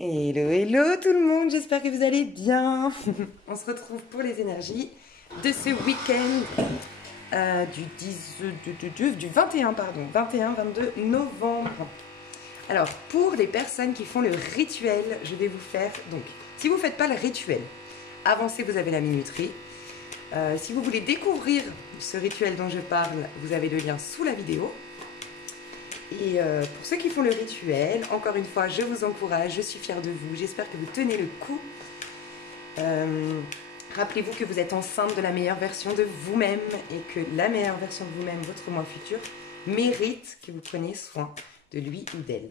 Hello, hello tout le monde, j'espère que vous allez bien. On se retrouve pour les énergies de ce week-end du 21, pardon, 21-22 novembre. Alors, pour les personnes qui font le rituel, je vais vous faire, donc, si vous ne faites pas le rituel, avancez, vous avez la minuterie. Si vous voulez découvrir ce rituel dont je parle, vous avez le lien sous la vidéo. Et pour ceux qui font le rituel, encore une fois, je vous encourage, je suis fière de vous, j'espère que vous tenez le coup. Rappelez-vous que vous êtes enceinte de la meilleure version de vous-même et que la meilleure version de vous-même, votre moi futur, mérite que vous preniez soin de lui ou d'elle.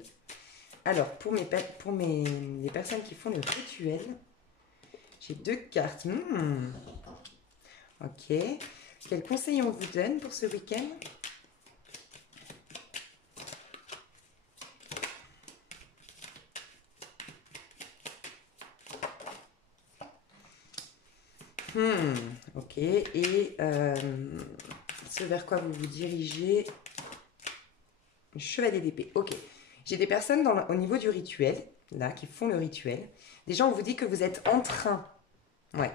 Alors, pour les personnes qui font le rituel, j'ai deux cartes. Ok. Quel conseil on vous donne pour ce week-end ? Ok. Et ce vers quoi vous vous dirigez ? Chevalier d'épée. Ok. J'ai des personnes au niveau du rituel, là, qui font le rituel. Déjà, on vous dit que vous êtes en train. Ouais.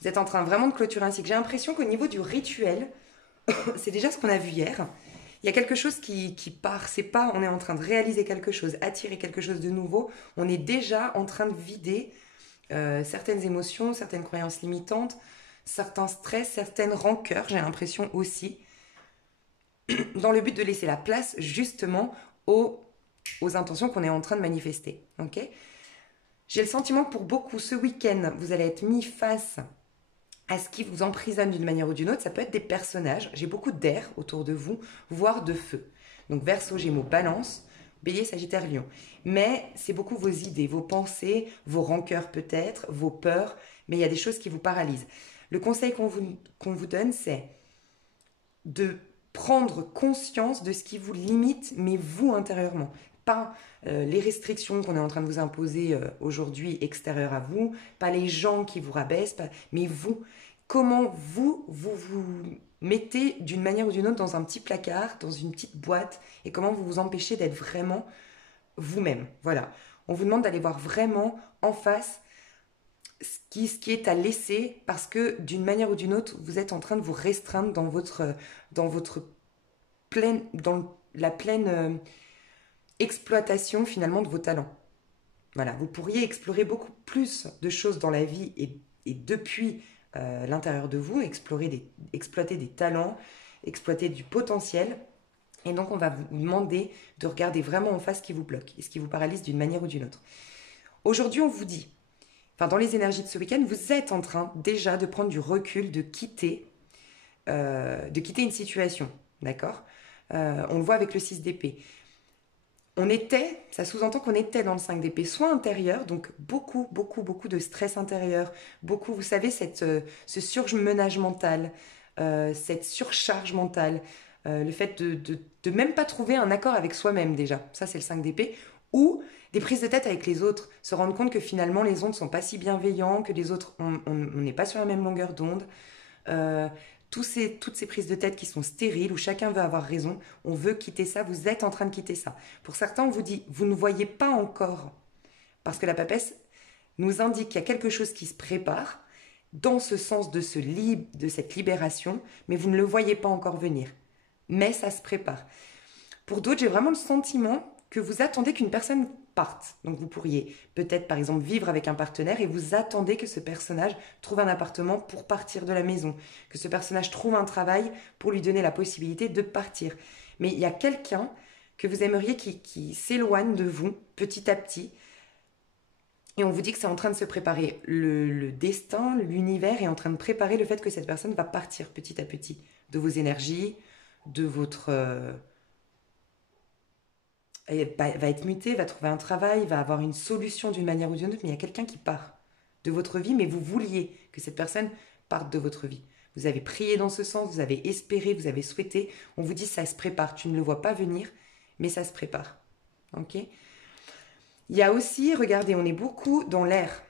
Vous êtes en train vraiment de clôturer un cycle. J'ai l'impression qu'au niveau du rituel, c'est déjà ce qu'on a vu hier. Il y a quelque chose qui part. C'est pas on est en train de réaliser quelque chose, attirer quelque chose de nouveau. On est déjà en train de vider certaines émotions, certaines croyances limitantes, certains stress, certaines rancœurs, j'ai l'impression aussi, dans le but de laisser la place justement aux intentions qu'on est en train de manifester. Ok ? J'ai le sentiment que pour beaucoup, ce week-end, vous allez être mis face à ce qui vous emprisonne d'une manière ou d'une autre. Ça peut être des personnages. J'ai beaucoup d'air autour de vous, voire de feu. Donc Verseau, Gémeaux, Balance, Bélier, Sagittaire, Lion. Mais c'est beaucoup vos idées, vos pensées, vos rancœurs peut-être, vos peurs. Mais il y a des choses qui vous paralysent. Le conseil qu'on vous donne, c'est de prendre conscience de ce qui vous limite, mais vous intérieurement. Pas les restrictions qu'on est en train de vous imposer aujourd'hui extérieures à vous, pas les gens qui vous rabaissent, mais vous. Comment vous mettez d'une manière ou d'une autre dans un petit placard, dans une petite boîte, et comment vous vous empêchez d'être vraiment vous-même. Voilà. On vous demande d'aller voir vraiment en face ce qui est à laisser parce que d'une manière ou d'une autre, vous êtes en train de vous restreindre dans la pleine exploitation finalement de vos talents. Voilà, vous pourriez explorer beaucoup plus de choses dans la vie et depuis l'intérieur de vous, exploiter des talents, exploiter du potentiel. Et donc, on va vous demander de regarder vraiment en face ce qui vous bloque et ce qui vous paralyse d'une manière ou d'une autre. Aujourd'hui, on vous dit, enfin, dans les énergies de ce week-end, vous êtes en train déjà de prendre du recul, de quitter une situation. D'accord ? On le voit avec le 6 d'épée. Ça sous-entend qu'on était dans le 5 d'épée, soit intérieur, donc beaucoup, beaucoup, beaucoup de stress intérieur, beaucoup, vous savez, ce surmenage mental, cette surcharge mentale, le fait de même pas trouver un accord avec soi-même déjà, ça c'est le 5 d'épée, ou des prises de tête avec les autres, se rendre compte que finalement les autres ne sont pas si bienveillants, que les autres, on n'est pas sur la même longueur d'onde, euh, toutes ces prises de tête qui sont stériles, où chacun veut avoir raison, on veut quitter ça, vous êtes en train de quitter ça. Pour certains, on vous dit, vous ne voyez pas encore, parce que la papesse nous indique qu'il y a quelque chose qui se prépare, dans ce sens de cette libération, mais vous ne le voyez pas encore venir. Mais ça se prépare. Pour d'autres, j'ai vraiment le sentiment que vous attendez qu'une personne parte. Donc vous pourriez peut-être par exemple vivre avec un partenaire et vous attendez que ce personnage trouve un appartement pour partir de la maison, que ce personnage trouve un travail pour lui donner la possibilité de partir. Mais il y a quelqu'un que vous aimeriez qui s'éloigne de vous petit à petit. Et on vous dit que c'est en train de se préparer. Le destin, l'univers est en train de préparer le fait que cette personne va partir petit à petit de vos énergies, de votre elle va être mutée, va trouver un travail, va avoir une solution d'une manière ou d'une autre, mais il y a quelqu'un qui part de votre vie, mais vous vouliez que cette personne parte de votre vie. Vous avez prié dans ce sens, vous avez espéré, vous avez souhaité. On vous dit ça se prépare. Tu ne le vois pas venir, mais ça se prépare. Ok ? Il y a aussi, regardez, on est beaucoup dans l'air.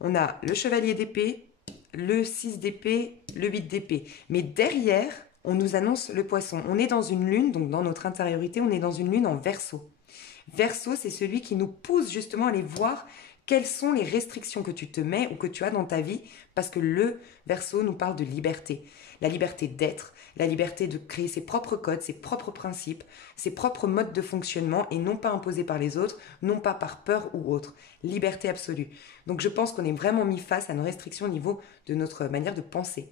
On a le chevalier d'épée, le 6 d'épée, le 8 d'épée. Mais derrière, on nous annonce le poisson. On est dans une lune, donc dans notre intériorité, on est dans une lune en Verseau. Verseau, c'est celui qui nous pousse justement à aller voir quelles sont les restrictions que tu te mets ou que tu as dans ta vie, parce que le Verseau nous parle de liberté. La liberté d'être, la liberté de créer ses propres codes, ses propres principes, ses propres modes de fonctionnement et non pas imposés par les autres, non pas par peur ou autre. Liberté absolue. Donc je pense qu'on est vraiment mis face à nos restrictions au niveau de notre manière de penser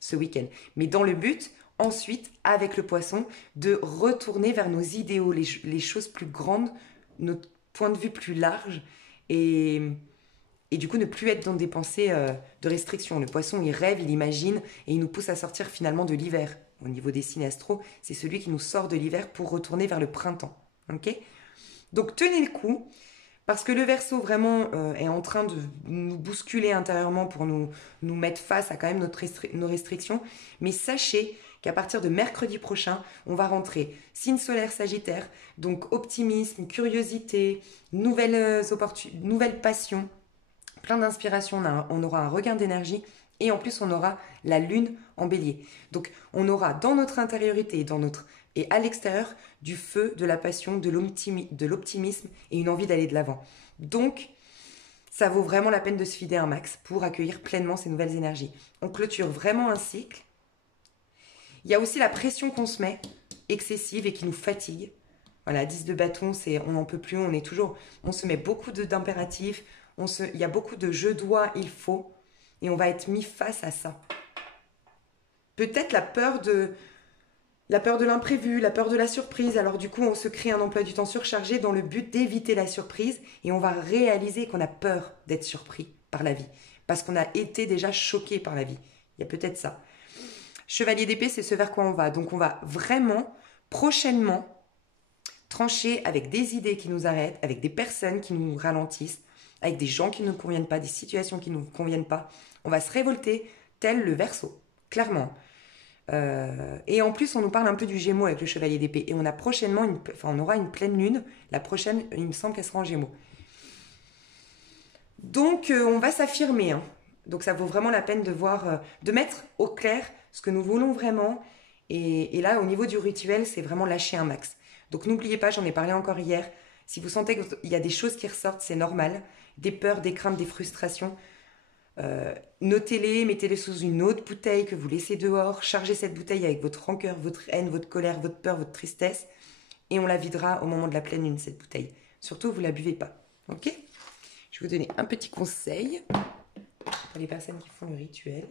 ce week-end. Mais dans le but, ensuite, avec le poisson, de retourner vers nos idéaux, les choses plus grandes, notre point de vue plus large et du coup ne plus être dans des pensées de restriction. Le poisson, il rêve, il imagine et il nous pousse à sortir finalement de l'hiver. Au niveau des signes astro, c'est celui qui nous sort de l'hiver pour retourner vers le printemps. Ok ? Donc tenez le coup, parce que le Verseau vraiment est en train de nous bousculer intérieurement pour nous mettre face à quand même nos restrictions. Mais sachez qu'à partir de mercredi prochain, on va rentrer signe solaire Sagittaire, donc optimisme, curiosité, nouvelles passions, plein d'inspiration, on aura un regain d'énergie et en plus on aura la lune en bélier. Donc on aura dans notre intériorité et à l'extérieur du feu, de la passion, de l'optimisme et une envie d'aller de l'avant. Donc ça vaut vraiment la peine de se fider un max pour accueillir pleinement ces nouvelles énergies. On clôture vraiment un cycle. Il y a aussi la pression qu'on se met, excessive et qui nous fatigue. Voilà, 10 de bâton, c'est on n'en peut plus, on se met beaucoup d'impératifs, il y a beaucoup de je dois, il faut, et on va être mis face à ça. Peut-être la peur de l'imprévu, la peur de la surprise. Alors du coup, on se crée un emploi du temps surchargé dans le but d'éviter la surprise et on va réaliser qu'on a peur d'être surpris par la vie parce qu'on a été déjà choqué par la vie. Il y a peut-être ça. Chevalier d'épée, c'est ce vers quoi on va. Donc on va vraiment, prochainement, trancher avec des idées qui nous arrêtent, avec des personnes qui nous ralentissent, avec des gens qui ne nous conviennent pas, des situations qui ne nous conviennent pas. On va se révolter tel le Verseau, clairement. Et en plus, on nous parle un peu du Gémeaux avec le Chevalier d'épée. Et on a prochainement, on aura une pleine lune. La prochaine, il me semble qu'elle sera en Gémeaux. Donc, on va s'affirmer. Hein. Donc, ça vaut vraiment la peine de voir, de mettre au clair ce que nous voulons vraiment. Et là, au niveau du rituel, c'est vraiment lâcher un max. Donc, n'oubliez pas, j'en ai parlé encore hier. Si vous sentez qu'il y a des choses qui ressortent, c'est normal. Des peurs, des craintes, des frustrations. Notez-les, mettez-les sous une autre bouteille que vous laissez dehors, chargez cette bouteille avec votre rancœur, votre haine, votre colère, votre peur, votre tristesse et on la videra au moment de la pleine lune, cette bouteille. Surtout, vous ne la buvez pas, ok? Je vais vous donner un petit conseil pour les personnes qui font le rituel.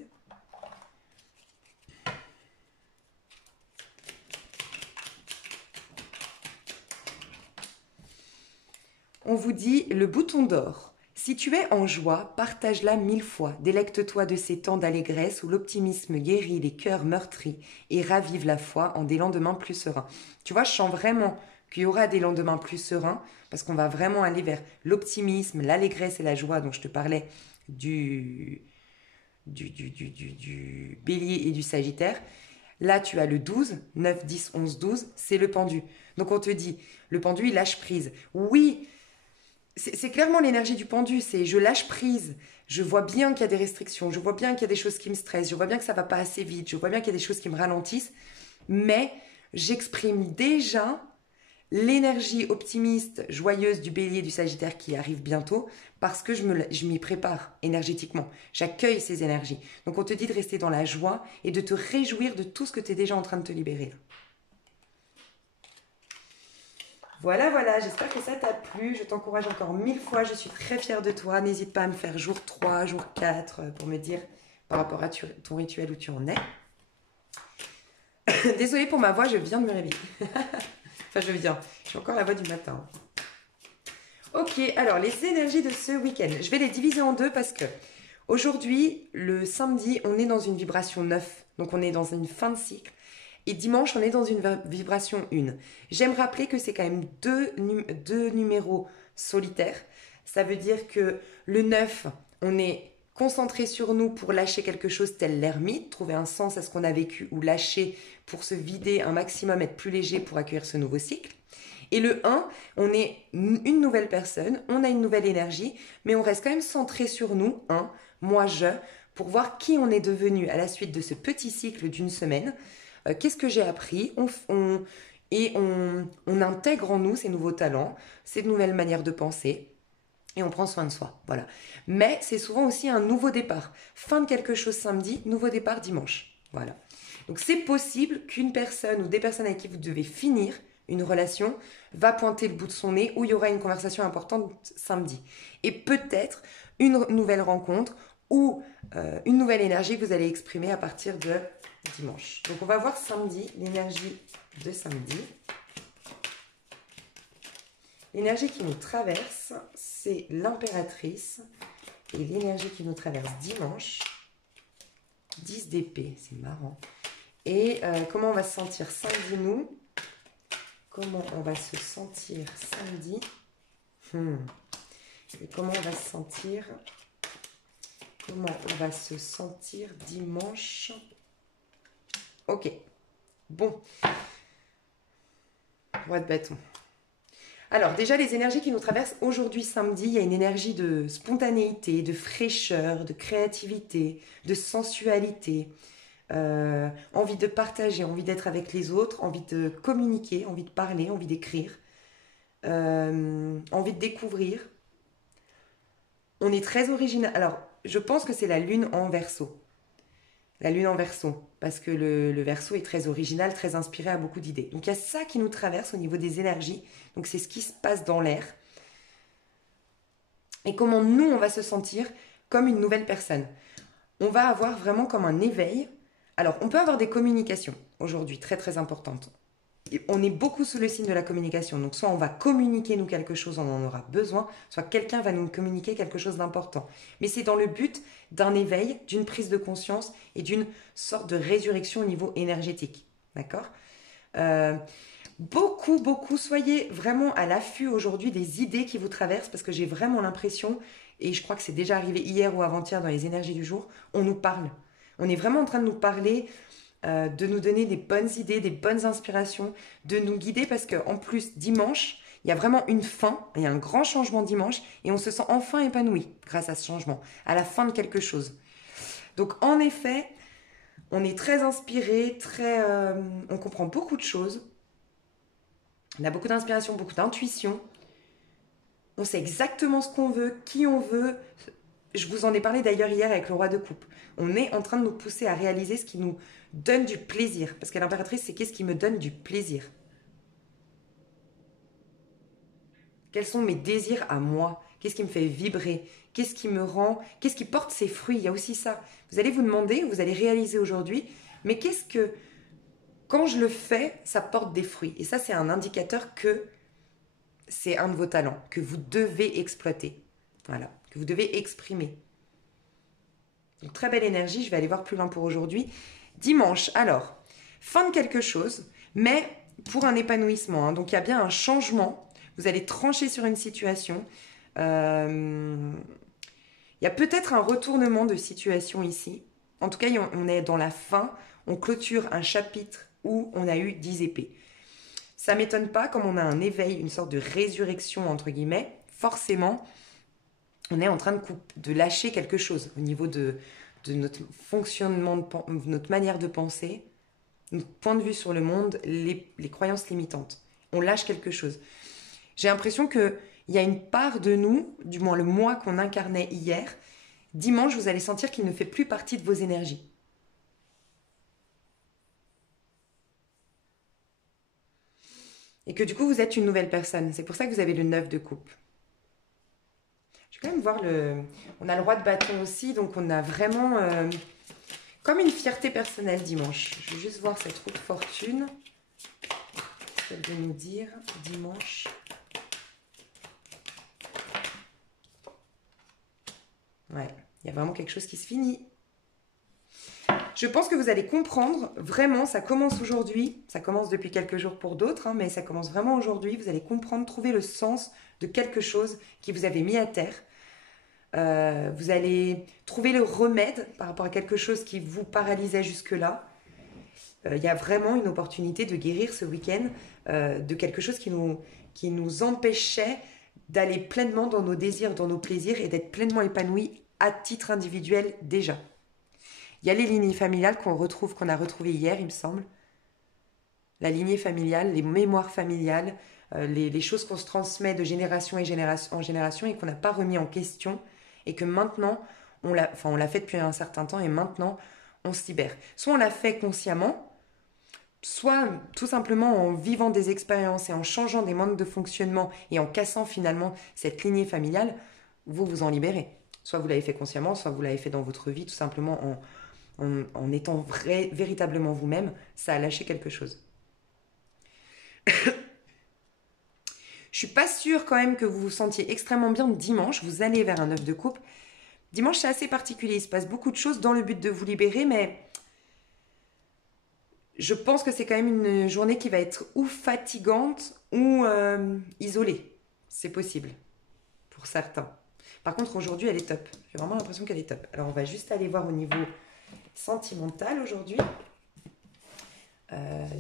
On vous dit le bouton d'or. Si tu es en joie, partage-la 1000 fois. Délecte-toi de ces temps d'allégresse où l'optimisme guérit les cœurs meurtris et ravive la foi en des lendemains plus sereins. Tu vois, je sens vraiment qu'il y aura des lendemains plus sereins parce qu'on va vraiment aller vers l'optimisme, l'allégresse et la joie dont je te parlais du bélier et du sagittaire. Là, tu as le 12, 9, 10, 11, 12, c'est le pendu. Donc on te dit, le pendu, il lâche prise. Oui, c'est clairement l'énergie du pendu, c'est je lâche prise, je vois bien qu'il y a des restrictions, je vois bien qu'il y a des choses qui me stressent, je vois bien que ça va pas assez vite, je vois bien qu'il y a des choses qui me ralentissent, mais j'exprime déjà l'énergie optimiste, joyeuse du bélier, du sagittaire qui arrive bientôt, parce que je m'y prépare énergétiquement, j'accueille ces énergies. Donc on te dit de rester dans la joie et de te réjouir de tout ce que tu es déjà en train de te libérer. Voilà, j'espère que ça t'a plu. Je t'encourage encore 1000 fois. Je suis très fière de toi. N'hésite pas à me faire jour 3, jour 4 pour me dire par rapport à ton rituel où tu en es. Désolée pour ma voix, je viens de me réveiller. Enfin, j'ai encore la voix du matin. Ok, alors les énergies de ce week-end. Je vais les diviser en deux parce que aujourd'hui, le samedi, on est dans une vibration 9. Donc on est dans une fin de cycle. Et dimanche, on est dans une vibration 1. J'aime rappeler que c'est quand même deux numéros solitaires. Ça veut dire que le 9, on est concentré sur nous pour lâcher quelque chose tel l'ermite, trouver un sens à ce qu'on a vécu ou lâcher pour se vider un maximum, être plus léger pour accueillir ce nouveau cycle. Et le 1, on est une nouvelle personne, on a une nouvelle énergie, mais on reste quand même centré sur nous, moi, pour voir qui on est devenu à la suite de ce petit cycle d'une semaine. Qu'est-ce que j'ai appris et on intègre en nous ces nouveaux talents, ces nouvelles manières de penser. Et on prend soin de soi, voilà. Mais c'est souvent aussi un nouveau départ. Fin de quelque chose samedi, nouveau départ dimanche. Voilà. Donc c'est possible qu'une personne ou des personnes avec qui vous devez finir une relation va pointer le bout de son nez ou il y aura une conversation importante samedi. Et peut-être une nouvelle rencontre ou une nouvelle énergie que vous allez exprimer à partir de dimanche. Donc on va voir samedi, l'énergie de samedi. L'énergie qui nous traverse, c'est l'impératrice. Et l'énergie qui nous traverse dimanche, 10 d'épée, c'est marrant. Et comment on va se sentir samedi, nous? Comment on va se sentir samedi? Et comment on va se sentir? Comment on va se sentir dimanche? Ok. Bon. Roi de bâton. Alors déjà, les énergies qui nous traversent aujourd'hui samedi, il y a une énergie de spontanéité, de fraîcheur, de créativité, de sensualité, envie de partager, envie d'être avec les autres, envie de communiquer, envie de parler, envie d'écrire, envie de découvrir. On est très original. Alors, je pense que c'est la lune en Verseau. La lune en Verseau, parce que le Verseau est très original, très inspiré à beaucoup d'idées. Donc il y a ça qui nous traverse au niveau des énergies. Donc c'est ce qui se passe dans l'air. Et comment nous, on va se sentir comme une nouvelle personne. On va avoir vraiment comme un éveil. Alors, on peut avoir des communications aujourd'hui, très très importantes. On est beaucoup sous le signe de la communication. Donc, soit on va communiquer nous quelque chose, on en aura besoin, soit quelqu'un va nous communiquer quelque chose d'important. Mais c'est dans le but d'un éveil, d'une prise de conscience et d'une sorte de résurrection au niveau énergétique. D'accord Beaucoup, soyez vraiment à l'affût aujourd'hui des idées qui vous traversent parce que j'ai vraiment l'impression, et je crois que c'est déjà arrivé hier ou avant-hier dans les énergies du jour, on nous parle. On est vraiment en train de nous parler, de nous donner des bonnes idées, des bonnes inspirations, de nous guider parce qu'en plus, dimanche, il y a vraiment une fin, il y a un grand changement dimanche et on se sent enfin épanoui grâce à ce changement, à la fin de quelque chose. Donc en effet, on est très inspiré, on comprend beaucoup de choses, on a beaucoup d'inspiration, beaucoup d'intuition, on sait exactement ce qu'on veut, qui on veut. Je vous en ai parlé d'ailleurs hier avec le roi de coupe. On est en train de nous pousser à réaliser ce qui nous donne du plaisir. Parce que l'impératrice, c'est qu'est-ce qui me donne du plaisir? Quels sont mes désirs à moi? Qu'est-ce qui me fait vibrer? Qu'est-ce qui me rend? Qu'est-ce qui porte ses fruits? Il y a aussi ça. Vous allez vous demander, vous allez réaliser aujourd'hui, mais qu'est-ce que, quand je le fais, ça porte des fruits? Et ça, c'est un indicateur que c'est un de vos talents, que vous devez exploiter. Voilà, que vous devez exprimer. Donc, très belle énergie, je vais aller voir plus loin pour aujourd'hui. Dimanche, alors, fin de quelque chose, mais pour un épanouissement. Hein. Donc il y a bien un changement, vous allez trancher sur une situation. Il y a peut-être un retournement de situation ici. En tout cas, on est dans la fin, on clôture un chapitre où on a eu 10 épées. Ça ne m'étonne pas, comme on a un éveil, une sorte de résurrection, entre guillemets, forcément, on est en train de lâcher quelque chose au niveau de notre fonctionnement, de notre manière de penser, notre point de vue sur le monde, les croyances limitantes. On lâche quelque chose. J'ai l'impression qu'il y a une part de nous, du moins le moi qu'on incarnait hier, dimanche, vous allez sentir qu'il ne fait plus partie de vos énergies. Et que du coup, vous êtes une nouvelle personne. C'est pour ça que vous avez le 9 de coupe. Je vais quand même voir on a le roi de bâton aussi, donc on a vraiment comme une fierté personnelle dimanche. Je vais juste voir cette roue de fortune. Elle veut nous dire dimanche. Ouais, il y a vraiment quelque chose qui se finit. Je pense que vous allez comprendre, vraiment, ça commence aujourd'hui, ça commence depuis quelques jours pour d'autres, hein, mais ça commence vraiment aujourd'hui. Vous allez comprendre, trouver le sens de quelque chose qui vous avait mis à terre. Vous allez trouver le remède par rapport à quelque chose qui vous paralysait jusque-là. Il y a vraiment une opportunité de guérir ce week-end de quelque chose qui nous empêchait d'aller pleinement dans nos désirs, dans nos plaisirs et d'être pleinement épanouis à titre individuel déjà. Il y a les lignes familiales qu'on a retrouvées hier, il me semble. la lignée familiale, les mémoires familiales, les choses qu'on se transmet de génération en génération et qu'on n'a pas remis en question et que maintenant, on l'a fait depuis un certain temps et maintenant, on se libère. Soit on l'a fait consciemment, soit tout simplement en vivant des expériences et en changeant des modes de fonctionnement et en cassant finalement cette lignée familiale, vous vous en libérez. Soit vous l'avez fait consciemment, soit vous l'avez fait dans votre vie, tout simplement en étant véritablement vous-même, ça a lâché quelque chose. Je suis pas sûre quand même que vous vous sentiez extrêmement bien dimanche, vous allez vers un œuf de coupe. Dimanche, c'est assez particulier, il se passe beaucoup de choses dans le but de vous libérer, mais je pense que c'est quand même une journée qui va être ou fatigante ou isolée. C'est possible, pour certains. Par contre, aujourd'hui, elle est top. J'ai vraiment l'impression qu'elle est top. Alors, on va juste aller voir au niveau sentimental aujourd'hui.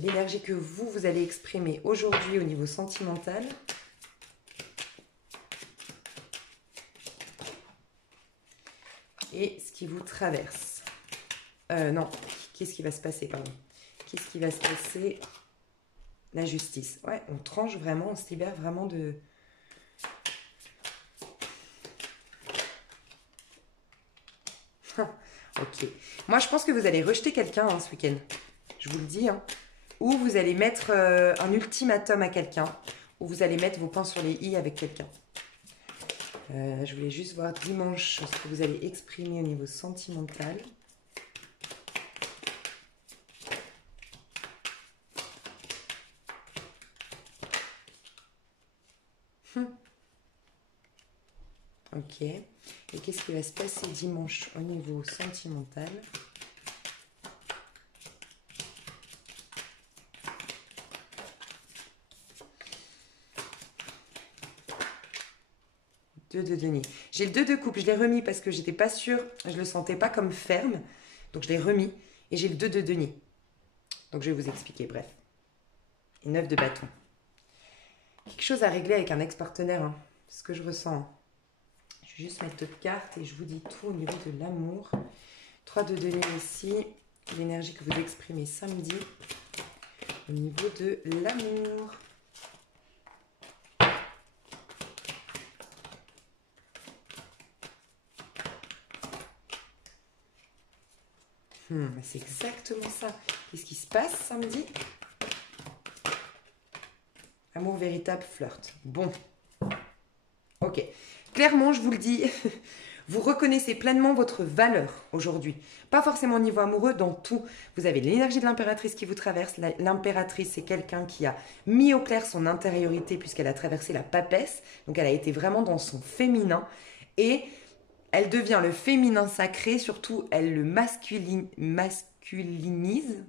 L'énergie que vous allez exprimer aujourd'hui au niveau sentimental. Et ce qui vous traverse. Non, qu'est-ce qui va se passer, pardon. Qu'est-ce qui va se passer? La justice. Ouais, on tranche vraiment, on se libère vraiment de... Ok. Moi, je pense que vous allez rejeter quelqu'un ce week-end. Je vous le dis. Hein. Ou vous allez mettre un ultimatum à quelqu'un. Ou vous allez mettre vos points sur les i avec quelqu'un. Je voulais juste voir dimanche ce que vous allez exprimer au niveau sentimental. Ok. Et qu'est-ce qui va se passer dimanche au niveau sentimental? Deux de denier. J'ai le 2 de coupe, je l'ai remis parce que j'étais pas sûre, je le sentais pas comme ferme. Donc je l'ai remis. Et j'ai le 2 de denier. Donc je vais vous expliquer, bref. Et 9 de bâton. Quelque chose à régler avec un ex-partenaire, hein. C'est ce que je ressens. Hein. Je vais juste mettre d'autres cartes et je vous dis tout au niveau de l'amour. 3 de denier ici. L'énergie que vous exprimez samedi. Au niveau de l'amour. C'est exactement ça. Qu'est-ce qui se passe samedi? Amour véritable, flirt. Bon. Ok. Clairement, je vous le dis, vous reconnaissez pleinement votre valeur aujourd'hui. Pas forcément au niveau amoureux, dans tout. Vous avez l'énergie de l'impératrice qui vous traverse. L'impératrice, c'est quelqu'un qui a mis au clair son intériorité puisqu'elle a traversé la papesse. Donc, elle a été vraiment dans son féminin. Et elle devient le féminin sacré. Surtout, elle le masculinise,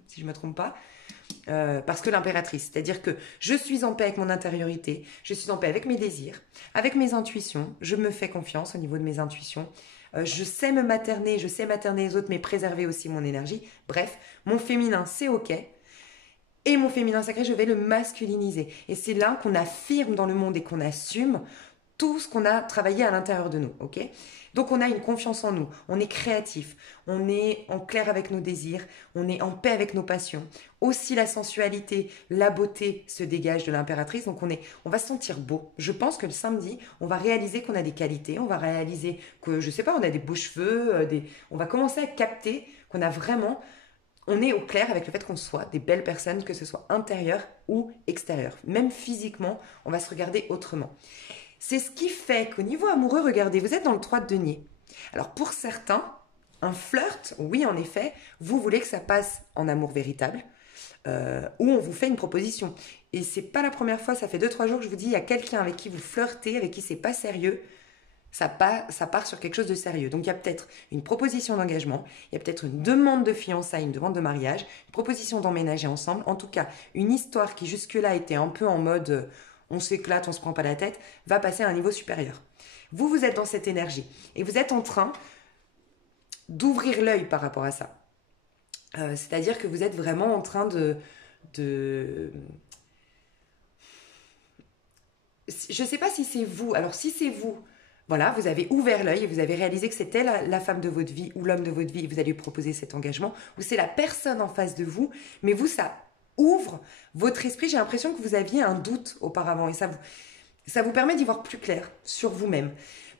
si je ne me trompe pas. Parce que l'impératrice, c'est-à-dire que je suis en paix avec mon intériorité, je suis en paix avec mes désirs, avec mes intuitions, je me fais confiance au niveau de mes intuitions, je sais me materner, je sais materner les autres, mais préserver aussi mon énergie. Bref, mon féminin, c'est ok. Et mon féminin sacré, je vais le masculiniser. Et c'est là qu'on affirme dans le monde et qu'on assume tout ce qu'on a travaillé à l'intérieur de nous, ok? Donc on a une confiance en nous, on est créatif, on est en clair avec nos désirs, on est en paix avec nos passions. Aussi la sensualité, la beauté se dégage de l'impératrice, donc on va se sentir beau. Je pense que le samedi, on va réaliser qu'on a des qualités, on va réaliser que, je sais pas, on a des beaux cheveux, on va commencer à capter qu'on a vraiment... On est au clair avec le fait qu'on soit des belles personnes, que ce soit intérieur ou extérieur. Même physiquement, on va se regarder autrement. C'est ce qui fait qu'au niveau amoureux, regardez, vous êtes dans le 3 de denier. Alors pour certains, un flirt, oui en effet, vous voulez que ça passe en amour véritable, ou on vous fait une proposition. Et c'est pas la première fois, ça fait 2-3 jours que je vous dis, il y a quelqu'un avec qui vous flirtez, avec qui c'est pas sérieux, ça part sur quelque chose de sérieux. Donc il y a peut-être une proposition d'engagement, il y a peut-être une demande de fiançailles, une demande de mariage, une proposition d'emménager ensemble. En tout cas, une histoire qui jusque-là était un peu en mode on s'éclate, on se prend pas la tête, va passer à un niveau supérieur. Vous êtes dans cette énergie et vous êtes en train d'ouvrir l'œil par rapport à ça. C'est-à-dire que vous êtes vraiment en train de... Je ne sais pas si c'est vous. Alors si c'est vous, voilà, vous avez ouvert l'œil et vous avez réalisé que c'était la femme de votre vie ou l'homme de votre vie et vous allez lui proposer cet engagement, ou c'est la personne en face de vous, mais vous, ça ouvre votre esprit. J'ai l'impression que vous aviez un doute auparavant et ça vous permet d'y voir plus clair sur vous-même.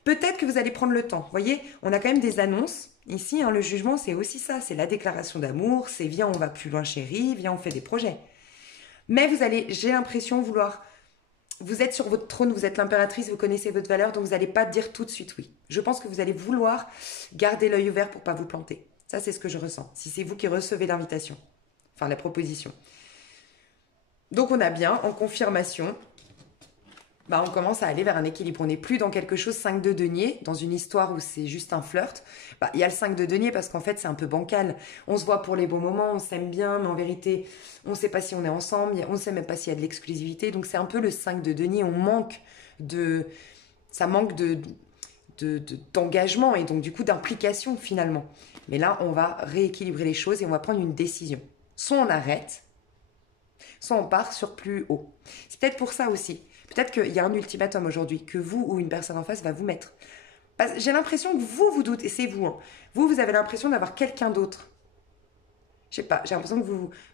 Peut-être que vous allez prendre le temps. Vous voyez, on a quand même des annonces. Ici, hein, le jugement, c'est aussi ça. C'est la déclaration d'amour. C'est viens, on va plus loin chérie. Viens, on fait des projets. Mais vous allez, j'ai l'impression, vouloir... Vous êtes sur votre trône, vous êtes l'impératrice, vous connaissez votre valeur, donc vous n'allez pas dire tout de suite oui. Je pense que vous allez vouloir garder l'œil ouvert pour ne pas vous planter. Ça, c'est ce que je ressens. Si c'est vous qui recevez l'invitation, enfin la proposition. Donc on a bien, en confirmation, bah, on commence à aller vers un équilibre. On n'est plus dans quelque chose 5 de denier, dans une histoire où c'est juste un flirt. Bah, il y a le 5 de denier parce qu'en fait, c'est un peu bancal. On se voit pour les bons moments, on s'aime bien, mais en vérité, on ne sait pas si on est ensemble, on ne sait même pas s'il y a de l'exclusivité. Donc, c'est un peu le 5 de denier. On manque de... Ça manque d'engagement et donc, du coup, d'implication, finalement. Mais là, on va rééquilibrer les choses et on va prendre une décision. Soit on arrête, soit on part sur plus haut. C'est peut-être pour ça aussi. Peut-être qu'il y a un ultimatum aujourd'hui que vous ou une personne en face va vous mettre. J'ai l'impression que vous doutez, et c'est vous. Hein. Vous avez l'impression d'avoir quelqu'un d'autre. Je sais pas, j'ai l'impression que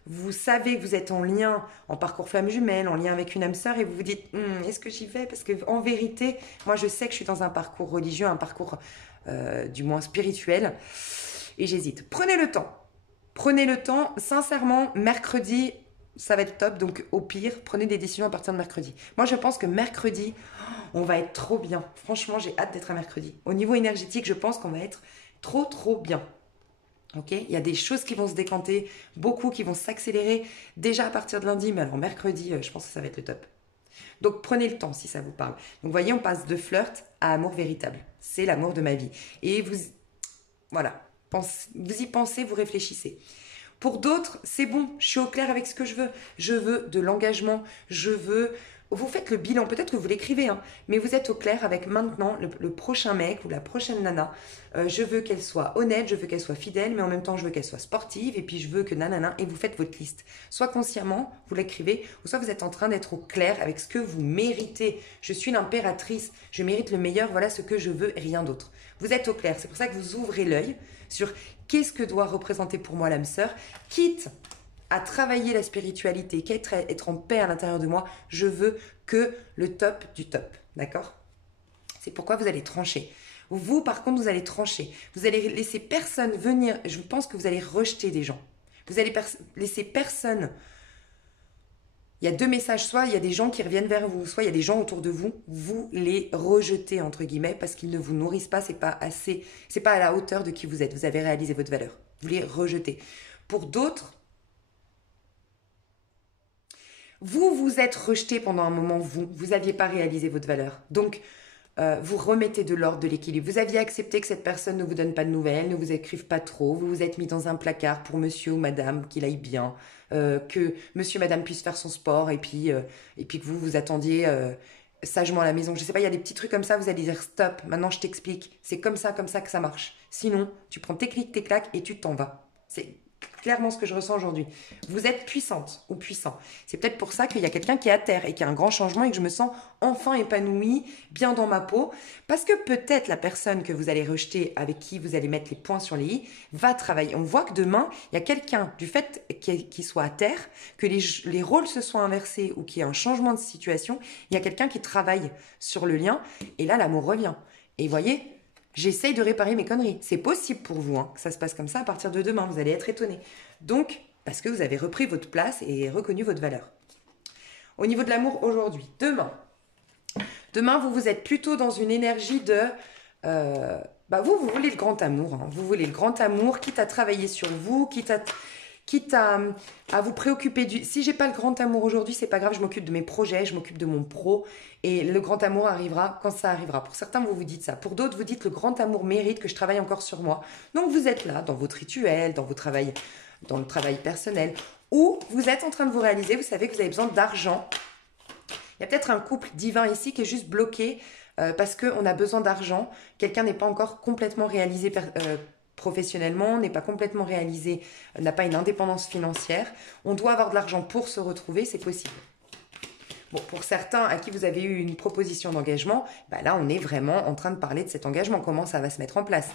vous savez que vous êtes en lien, en parcours flamme jumelle, en lien avec une âme sœur, et vous vous dites, est-ce que j'y vais? Parce qu'en vérité, moi je sais que je suis dans un parcours religieux, un parcours du moins spirituel, et j'hésite. Prenez le temps. Prenez le temps, sincèrement, mercredi... Ça va être top, donc au pire, prenez des décisions à partir de mercredi. Moi, je pense que mercredi, on va être trop bien. Franchement, j'ai hâte d'être à mercredi. Au niveau énergétique, je pense qu'on va être trop bien. Ok? Il y a des choses qui vont se décanter, beaucoup qui vont s'accélérer déjà à partir de lundi, mais alors mercredi, je pense que ça va être le top. Donc prenez le temps si ça vous parle. Donc vous voyez, on passe de flirt à amour véritable. C'est l'amour de ma vie. Et vous, voilà, vous y pensez, vous réfléchissez. Pour d'autres, c'est bon, je suis au clair avec ce que je veux. Je veux de l'engagement, je veux... Vous faites le bilan, peut-être que vous l'écrivez, hein, mais vous êtes au clair avec maintenant le prochain mec ou la prochaine nana. Je veux qu'elle soit honnête, je veux qu'elle soit fidèle, mais en même temps, je veux qu'elle soit sportive, et puis je veux que nanana, et vous faites votre liste. Soit consciemment, vous l'écrivez, ou soit vous êtes en train d'être au clair avec ce que vous méritez. Je suis l'impératrice, je mérite le meilleur, voilà ce que je veux, et rien d'autre. Vous êtes au clair, c'est pour ça que vous ouvrez l'œil sur qu'est-ce que doit représenter pour moi l'âme sœur, quitte à travailler la spiritualité, quitte à être en paix à l'intérieur de moi, je veux que le top du top, d'accord? C'est pourquoi vous allez trancher. Vous, par contre, vous allez trancher. Vous allez laisser personne venir, je pense que vous allez rejeter des gens. Vous allez laisser personne... Il y a deux messages, soit il y a des gens qui reviennent vers vous, soit il y a des gens autour de vous, vous les rejetez entre guillemets parce qu'ils ne vous nourrissent pas, c'est pas assez, c'est pas à la hauteur de qui vous êtes, vous avez réalisé votre valeur, vous les rejetez. Pour d'autres, vous êtes rejeté pendant un moment, vous n'aviez pas réalisé votre valeur, donc vous remettez de l'ordre, de l'équilibre. Vous aviez accepté que cette personne ne vous donne pas de nouvelles, ne vous écrive pas trop, vous vous êtes mis dans un placard pour monsieur ou madame, qu'il aille bien, que monsieur, madame puisse faire son sport et puis que vous attendiez sagement à la maison. Je sais pas, il y a des petits trucs comme ça, vous allez dire stop, maintenant je t'explique, c'est comme ça que ça marche. Sinon, tu prends tes clics, tes claques et tu t'en vas. C'est clairement ce que je ressens aujourd'hui. Vous êtes puissante ou puissant. C'est peut-être pour ça qu'il y a quelqu'un qui est à terre et qui a un grand changement et que je me sens enfin épanouie, bien dans ma peau. Parce que peut-être la personne que vous allez rejeter, avec qui vous allez mettre les points sur les i, va travailler. On voit que demain, il y a quelqu'un, du fait qu'il soit à terre, que les rôles se soient inversés ou qu'il y ait un changement de situation, il y a quelqu'un qui travaille sur le lien et là, l'amour revient. Et vous voyez, j'essaye de réparer mes conneries. C'est possible pour vous que ça se passe comme ça à partir de demain. Vous allez être étonnés. Donc, parce que vous avez repris votre place et reconnu votre valeur. Au niveau de l'amour aujourd'hui, demain, vous êtes plutôt dans une énergie de... vous voulez le grand amour. Hein. Vous voulez le grand amour, quitte à travailler sur vous, quitte à vous préoccuper du... Si j'ai pas le grand amour aujourd'hui, c'est pas grave, je m'occupe de mes projets, je m'occupe de mon pro et le grand amour arrivera quand ça arrivera. Pour certains, vous vous dites ça. Pour d'autres, vous dites le grand amour mérite que je travaille encore sur moi. Donc vous êtes là, dans votre rituel, dans le travail personnel, ou vous êtes en train de vous réaliser, vous savez que vous avez besoin d'argent. Il y a peut-être un couple divin ici qui est juste bloqué parce qu'on a besoin d'argent. Quelqu'un n'est pas encore complètement réalisé professionnellement, n'est pas complètement réalisé, n'a pas une indépendance financière. On doit avoir de l'argent pour se retrouver, c'est possible. Bon, pour certains à qui vous avez eu une proposition d'engagement, là on est vraiment en train de parler de cet engagement, comment ça va se mettre en place.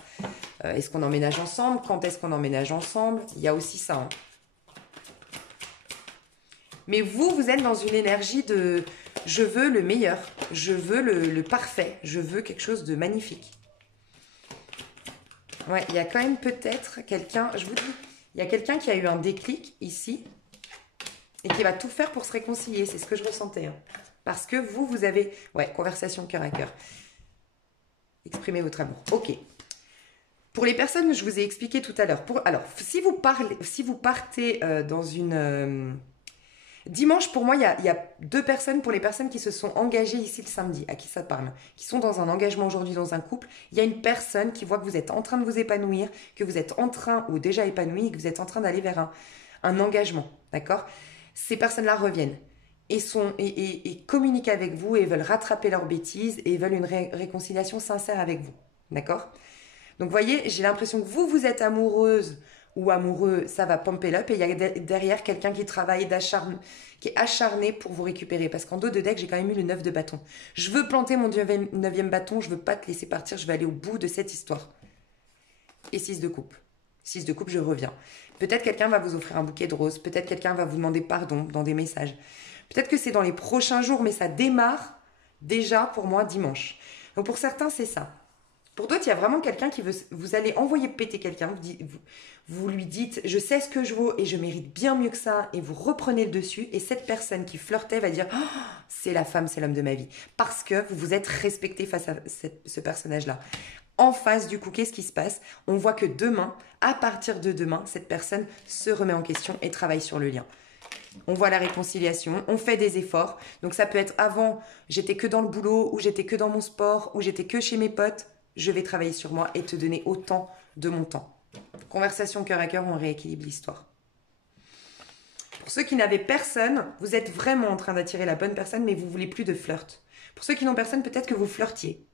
Est-ce qu'on emménage ensemble? Quand est-ce qu'on emménage ensemble? Il y a aussi ça. Hein. Mais vous, vous êtes dans une énergie de je veux le meilleur, je veux le parfait, je veux quelque chose de magnifique. Ouais, il y a quand même peut-être quelqu'un, je vous dis, il y a quelqu'un qui a eu un déclic ici et qui va tout faire pour se réconcilier. C'est ce que je ressentais. Hein. Parce que vous, vous avez... Ouais, conversation cœur à cœur. Exprimez votre amour. Ok. Pour les personnes, je vous ai expliqué tout à l'heure. Alors, si vous partez dans une... Dimanche, pour moi, il y a 2 personnes, pour les personnes qui se sont engagées ici le samedi, à qui ça parle, qui sont dans un engagement aujourd'hui dans un couple, il y a une personne qui voit que vous êtes en train de vous épanouir, que vous êtes en train, ou déjà épanoui, et que vous êtes en train d'aller vers un engagement, d'accord? Ces personnes-là reviennent et communiquent avec vous et veulent rattraper leurs bêtises et veulent une réconciliation sincère avec vous, d'accord? Donc, vous voyez, j'ai l'impression que vous êtes amoureuse ou amoureux, ça va pumper up et il y a derrière quelqu'un qui travaille, qui est acharné pour vous récupérer. Parce qu'en dos de deck, j'ai quand même eu le 9 de bâton. Je veux planter mon 9e bâton, je veux pas te laisser partir, je vais aller au bout de cette histoire. Et 6 de coupe. 6 de coupe, je reviens. Peut-être quelqu'un va vous offrir un bouquet de roses, peut-être quelqu'un va vous demander pardon dans des messages. Peut-être que c'est dans les prochains jours, mais ça démarre déjà pour moi dimanche. Donc pour certains, c'est ça. Pour d'autres, il y a vraiment quelqu'un qui veut... Vous allez envoyer péter quelqu'un, vous lui dites « je sais ce que je vaux et je mérite bien mieux que ça » et vous reprenez le dessus et cette personne qui flirtait va dire oh, « c'est la femme, c'est l'homme de ma vie » parce que vous vous êtes respecté face à ce personnage-là. En face, du coup, qu'est-ce qui se passe? On voit que demain, à partir de demain, cette personne se remet en question et travaille sur le lien. On voit la réconciliation, on fait des efforts. Donc ça peut être avant, j'étais que dans le boulot, ou j'étais que dans mon sport, ou j'étais que chez mes potes. Je vais travailler sur moi et te donner autant de mon temps. Conversation cœur à cœur, on rééquilibre l'histoire. Pour ceux qui n'avaient personne, vous êtes vraiment en train d'attirer la bonne personne, mais vous ne voulez plus de flirt. Pour ceux qui n'ont personne, peut-être que vous flirtiez.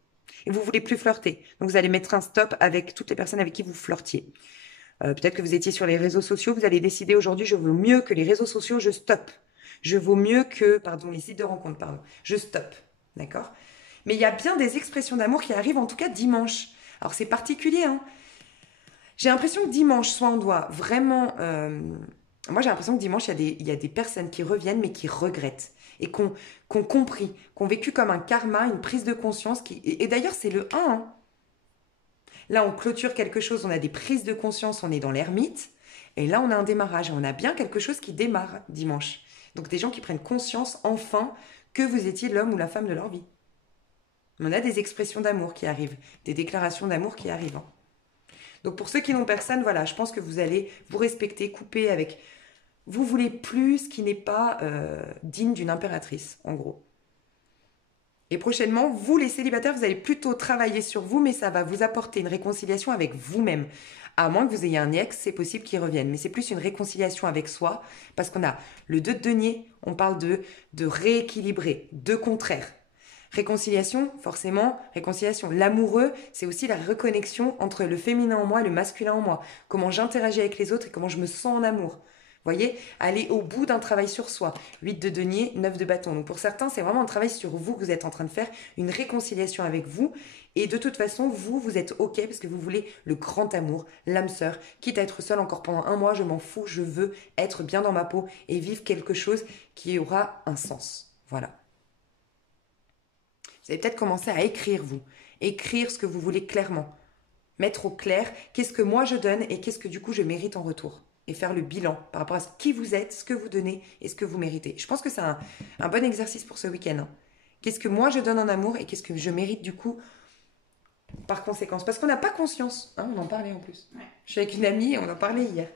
Et vous ne voulez plus flirter. Donc vous allez mettre un stop avec toutes les personnes avec qui vous flirtiez. Peut-être que vous étiez sur les réseaux sociaux, vous allez décider aujourd'hui, je vaux mieux que les réseaux sociaux, je stoppe. Je vaux mieux que, les sites de rencontres, je stoppe. D'accord ? Mais il y a bien des expressions d'amour qui arrivent en tout cas dimanche. Alors c'est particulier, hein. J'ai l'impression que dimanche, soit on doit vraiment... Moi j'ai l'impression que dimanche, il y a des personnes qui reviennent mais qui regrettent. Et qui ont compris, qui ont vécu comme un karma, une prise de conscience. Et d'ailleurs c'est le 1. Hein. Là on clôture quelque chose, on a des prises de conscience, on est dans l'ermite. Et là on a un démarrage. On a bien quelque chose qui démarre dimanche. Donc des gens qui prennent conscience enfin que vous étiez l'homme ou la femme de leur vie. On a des expressions d'amour qui arrivent, des déclarations d'amour qui arrivent. Donc pour ceux qui n'ont personne, voilà, je pense que vous allez vous respecter, couper avec... Vous voulez plus ce qui n'est pas digne d'une impératrice, en gros. Et prochainement, vous les célibataires, vous allez plutôt travailler sur vous, mais ça va vous apporter une réconciliation avec vous-même. À moins que vous ayez un ex, c'est possible qu'il revienne. Mais c'est plus une réconciliation avec soi, parce qu'on a le 2 de denier, on parle de rééquilibrer, de contraire. Réconciliation, forcément, réconciliation. L'amoureux, c'est aussi la reconnexion entre le féminin en moi et le masculin en moi. Comment j'interagis avec les autres et comment je me sens en amour. Vous voyez, aller au bout d'un travail sur soi. 8 de denier, 9 de bâton. Donc pour certains, c'est vraiment un travail sur vous que vous êtes en train de faire, une réconciliation avec vous. Et de toute façon, vous êtes OK parce que vous voulez le grand amour, l'âme sœur. Quitte à être seul encore pendant 1 mois, je m'en fous, je veux être bien dans ma peau et vivre quelque chose qui aura un sens. Voilà. Vous allez peut-être commencer à écrire, vous. Écrire ce que vous voulez clairement. Mettre au clair qu'est-ce que moi je donne et qu'est-ce que du coup je mérite en retour. Et faire le bilan par rapport à qui vous êtes, ce que vous donnez et ce que vous méritez. Je pense que c'est un bon exercice pour ce week-end. Hein. Qu'est-ce que moi je donne en amour et qu'est-ce que je mérite du coup par conséquence. Parce qu'on n'a pas conscience. Hein, on en parlait en plus. Ouais. Je suis avec une amie et on en parlait hier.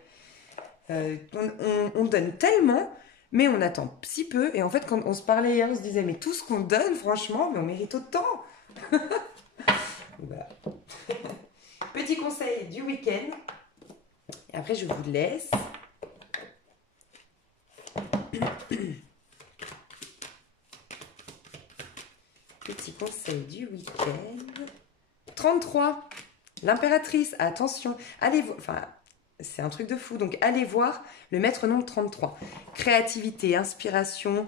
On donne tellement... Mais on attend si peu. Et en fait, quand on se parlait hier, on se disait, mais tout ce qu'on donne, franchement, mais on mérite autant. Voilà. Petit conseil du week-end. Et après, je vous laisse. Petit conseil du week-end. 33. L'impératrice. Attention. Allez vous... Enfin... C'est un truc de fou. Donc, allez voir le maître nom 33. Créativité, inspiration,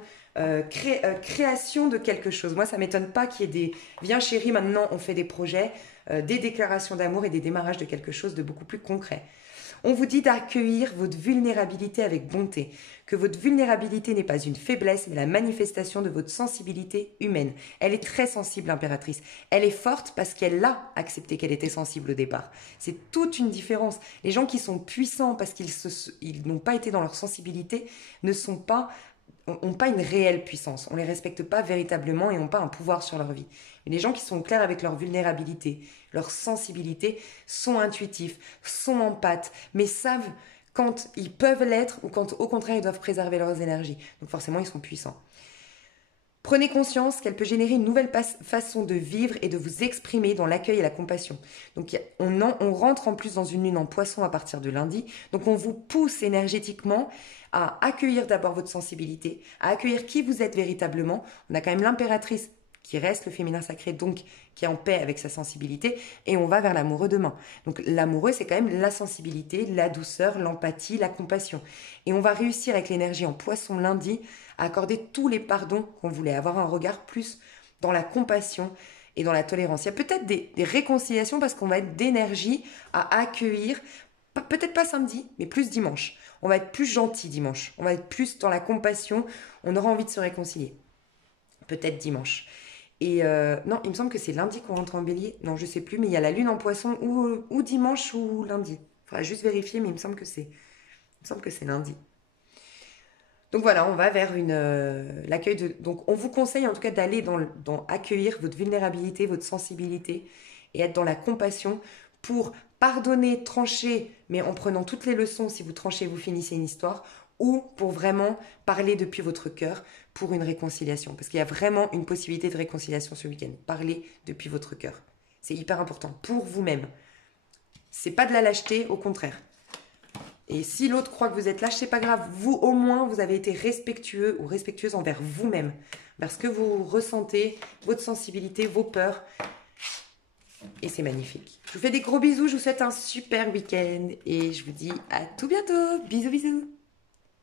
création de quelque chose. Moi, ça ne m'étonne pas qu'il y ait des... Viens chérie, maintenant, on fait des projets, des déclarations d'amour et des démarrages de quelque chose de beaucoup plus concret. On vous dit d'accueillir votre vulnérabilité avec bonté, que votre vulnérabilité n'est pas une faiblesse, mais la manifestation de votre sensibilité humaine. Elle est très sensible, l'impératrice. Elle est forte parce qu'elle a accepté qu'elle était sensible au départ. C'est toute une différence. Les gens qui sont puissants parce qu'ils n'ont pas été dans leur sensibilité ne sont pas n'ont pas une réelle puissance. On ne les respecte pas véritablement et n'ont pas un pouvoir sur leur vie. Mais les gens qui sont clairs avec leur vulnérabilité, leur sensibilité, sont intuitifs, sont empathes, mais savent quand ils peuvent l'être ou quand au contraire ils doivent préserver leurs énergies. Donc forcément ils sont puissants. Prenez conscience qu'elle peut générer une nouvelle façon de vivre et de vous exprimer dans l'accueil et la compassion. Donc on rentre en plus dans une lune en poisson à partir de lundi. Donc on vous pousse énergétiquement à accueillir d'abord votre sensibilité, à accueillir qui vous êtes véritablement. On a quand même l'impératrice qui reste le féminin sacré, donc qui est en paix avec sa sensibilité, et on va vers l'amoureux demain. Donc l'amoureux, c'est quand même la sensibilité, la douceur, l'empathie, la compassion. Et on va réussir avec l'énergie en poisson lundi à accorder tous les pardons qu'on voulait, avoir un regard plus dans la compassion et dans la tolérance. Il y a peut-être des réconciliations parce qu'on va être d'énergie à accueillir, peut-être pas samedi, mais plus dimanche. On va être plus gentil dimanche, on va être plus dans la compassion, on aura envie de se réconcilier. Peut-être dimanche. Et non, il me semble que c'est lundi qu'on rentre en bélier. Non, je sais plus, mais il y a la lune en poisson ou dimanche ou lundi. Il faudra juste vérifier, mais il me semble que c'est lundi. Donc voilà, on va vers l'accueil de... Donc on vous conseille en tout cas d'aller dans accueillir votre vulnérabilité, votre sensibilité et être dans la compassion pour pardonner, trancher, mais en prenant toutes les leçons. Si vous tranchez, vous finissez une histoire. Ou pour vraiment parler depuis votre cœur pour une réconciliation. Parce qu'il y a vraiment une possibilité de réconciliation ce week-end. Parler depuis votre cœur. C'est hyper important pour vous-même. C'est pas de la lâcheté, au contraire. Et si l'autre croit que vous êtes lâche, c'est pas grave. Vous, au moins, vous avez été respectueux ou respectueuse envers vous-même. Parce que vous ressentez votre sensibilité, vos peurs. Et c'est magnifique. Je vous fais des gros bisous. Je vous souhaite un super week-end. Et je vous dis à tout bientôt. Bisous, bisous.